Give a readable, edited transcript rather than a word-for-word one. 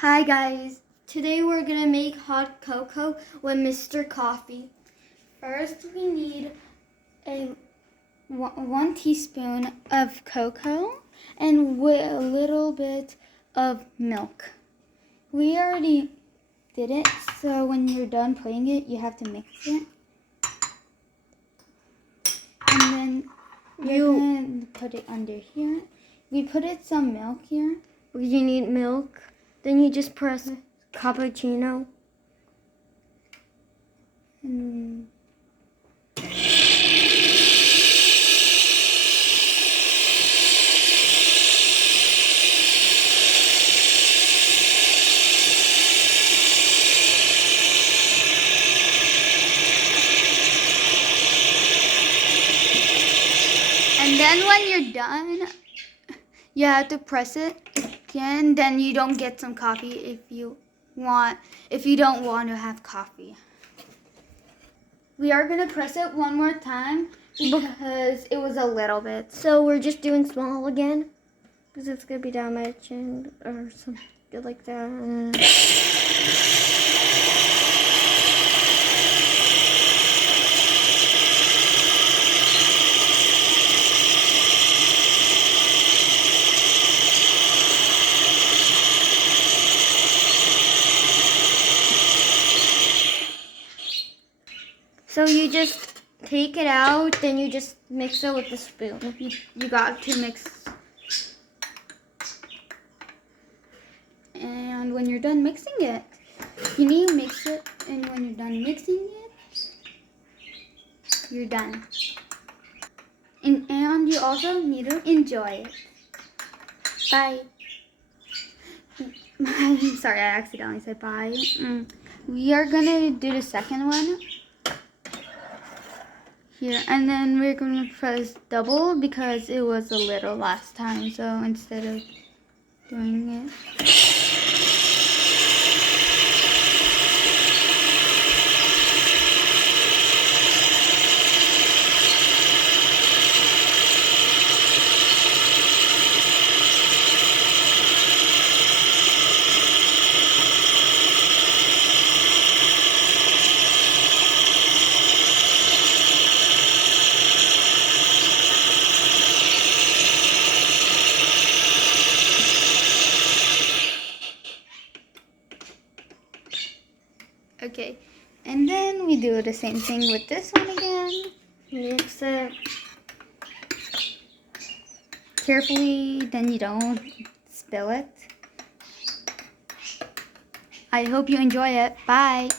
Hi guys, today we're gonna make hot cocoa with Mr. Coffee. First we need a 1 teaspoon of cocoa and with a little bit of milk. We already did it, so when you're done putting it, you have to mix it. And then you're gonna put it under here. We put some milk here. You need milk. Then you just press cappuccino. And then when you're done, you have to press it again. Then you don't get some coffee if you don't want to have coffee. We are gonna press it one more time because it was a little bit. So we're just doing small again because it's gonna be damaged or something like that. So you just take it out, then you just mix it with the spoon. You got to mix. And when you're done mixing it, you need to mix it. And when you're done mixing it, you're done. And you also need to enjoy it. Bye. Sorry, I accidentally said bye. We are gonna do the second one here, and then we're gonna press double because it was a little last time. So instead of doing it. Okay, and then we do the same thing with this one again. Mix it carefully, then you don't spill it. I hope you enjoy it. Bye.